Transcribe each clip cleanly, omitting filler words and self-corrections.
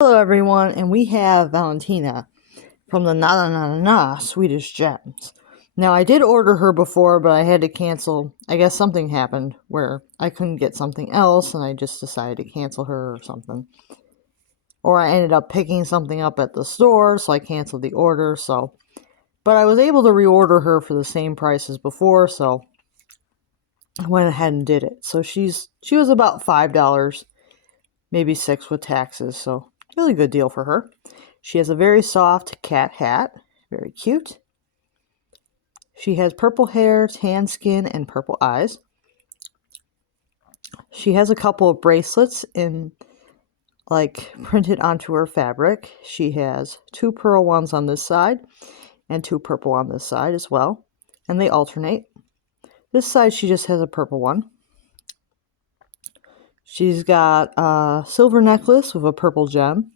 Hello everyone, and we have Valentina from the Swedish Gems. Now I did order her before, but I had to cancel. I guess something happened where I couldn't get something else, and I just decided to cancel her or something. Or I ended up picking something up at the store, so I canceled the order, But I was able to reorder her for the same price as before, so I went ahead and did it. So she was about $5, maybe $6 with taxes, so really good deal for her. She has a very soft cat hat, very cute. She has purple hair, tan skin, and purple eyes. She has a couple of bracelets printed onto her fabric. She has 2 pearl ones on this side and 2 purple on this side as well, and they alternate. This side she just has a purple one. She's got a silver necklace with a purple gem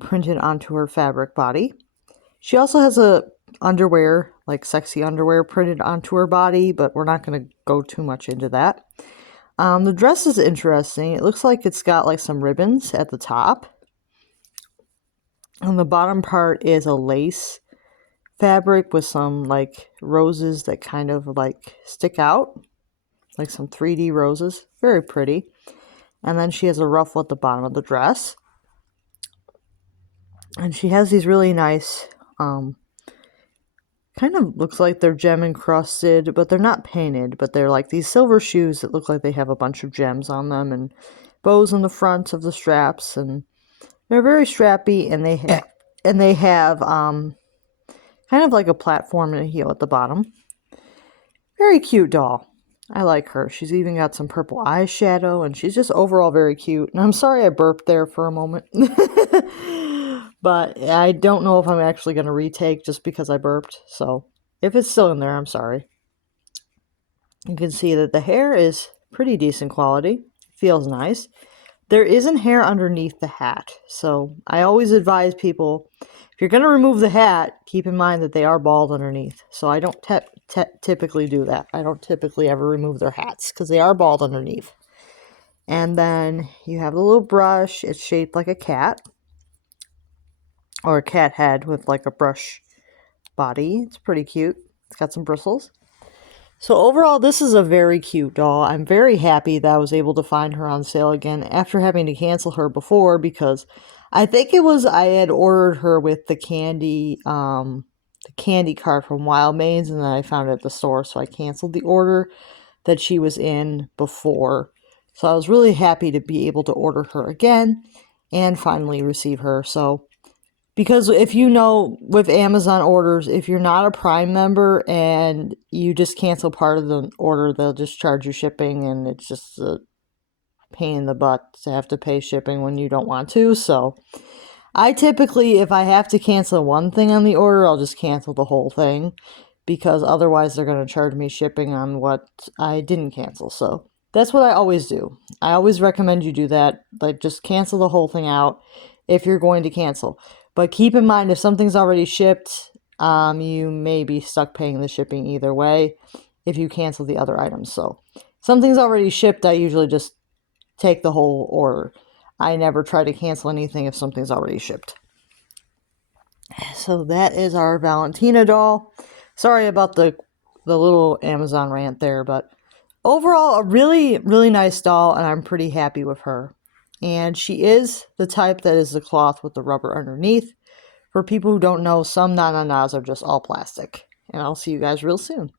printed onto her fabric body. She also has a underwear, like sexy underwear printed onto her body, but we're not going to go too much into that. The dress is interesting. It looks like it's got like some ribbons at the top. And the bottom part is a lace fabric with some like roses that kind of like stick out, like some 3D roses. Very pretty. And then she has a ruffle at the bottom of the dress. And she has these really nice, kind of looks like they're gem encrusted, but they're not painted, but they're like these silver shoes that look like they have a bunch of gems on them and bows on the front of the straps, and they're very strappy, and they have kind of like a platform and a heel at the bottom. Very cute doll. I like her. She's even got some purple eyeshadow, and she's just overall very cute. And I'm sorry I burped there for a moment. But I don't know if I'm actually going to retake just because I burped. So if it's still in there, I'm sorry. You can see that the hair is pretty decent quality. Feels nice. There isn't hair underneath the hat. So I always advise people, if you're going to remove the hat, keep in mind that they are bald underneath. So I don't typically do that. I don't typically ever remove their hats because they are bald underneath. And then you have the little brush. It's shaped like a cat, or a cat head with like a brush body. It's pretty cute. It's got some bristles. So overall, this is a very cute doll. I'm very happy that I was able to find her on sale again after having to cancel her before, because I think it was I had ordered her with the candy card from Wild Maze, and then I found it at the store, so I canceled the order that she was in before. So I was really happy to be able to order her again and finally receive her. So because if you know, with Amazon orders, if you're not a Prime member and you just cancel part of the order, they'll just charge you shipping, and it's just a pain in the butt to have to pay shipping when you don't want to. So I typically, if I have to cancel one thing on the order, I'll just cancel the whole thing, because otherwise they're going to charge me shipping on what I didn't cancel. So that's what I always do. I always recommend you do that. Like, just cancel the whole thing out if you're going to cancel. But keep in mind, if something's already shipped, you may be stuck paying the shipping either way if you cancel the other items. So something's already shipped, I usually just take the whole order. I never try to cancel anything if something's already shipped. So that is our Valentina doll. Sorry about the little Amazon rant there, but overall, a really, really nice doll, and I'm pretty happy with her. And she is the type that is the cloth with the rubber underneath. For people who don't know, some na-na-nas are just all plastic. And I'll see you guys real soon.